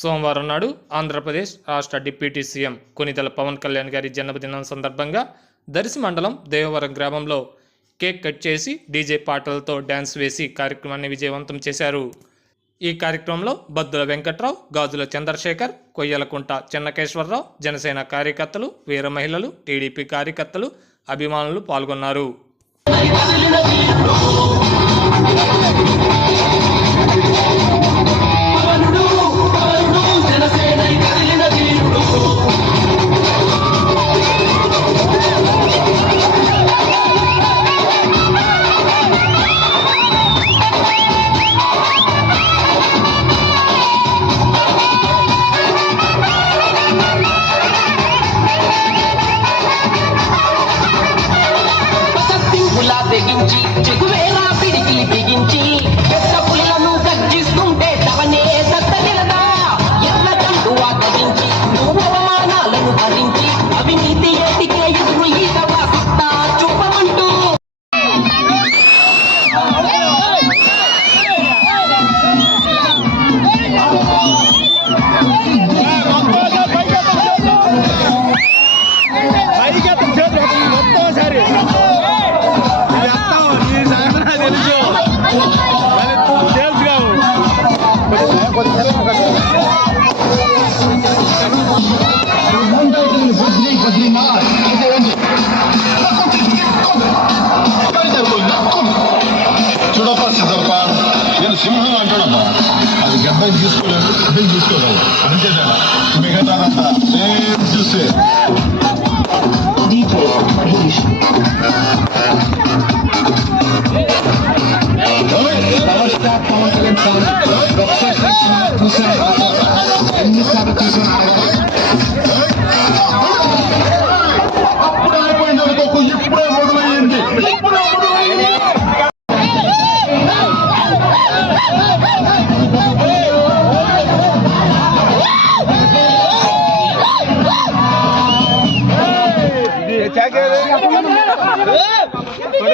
సోమవారం నాడు ఆంధ్రప్రదేశ్ రాష్ట్ర డిప్యూటీ సీఎం కొనితల పవన్ కళ్యాణ్ గారి జన్మదినం సందర్భంగా దర్శి మండలం దేవవరం గ్రామంలో కేక్ కట్ చేసి డీజే పాటలతో డ్యాన్స్ వేసి కార్యక్రమాన్ని విజయవంతం చేశారు. ఈ కార్యక్రమంలో బద్దుల వెంకట్రావు గాజుల చంద్రశేఖర్ కొయ్యలకుంట చెన్నకేశ్వరరావు జనసేన కార్యకర్తలు వీర మహిళలు టీడీపీ కార్యకర్తలు అభిమానులు పాల్గొన్నారు. Music. DJ Mahesh. Namaskar, Pawan Kalyan Sir. Dr. Sachin Hussain.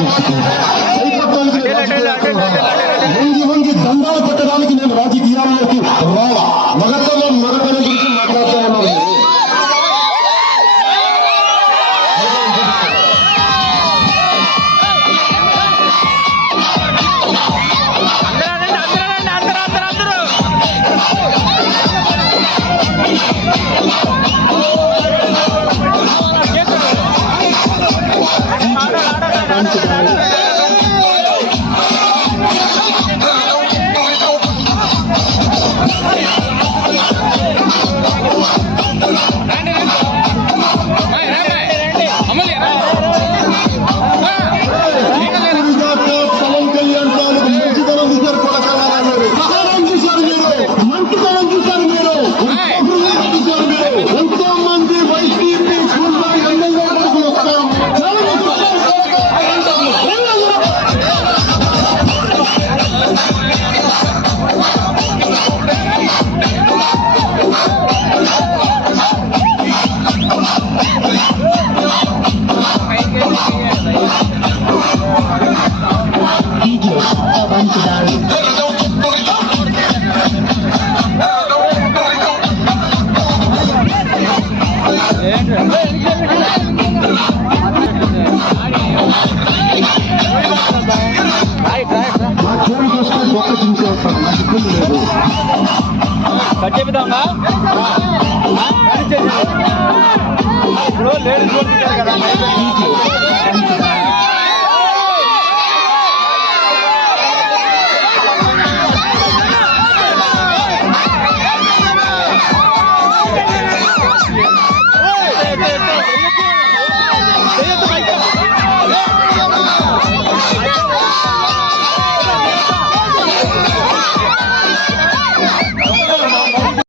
తల ఉంచడానికి సిద్ధంగా వంగి వంగి దండాలు పెట్టడానికి నేను రాజకీయాల్లోకి రావా Thank you. Hey!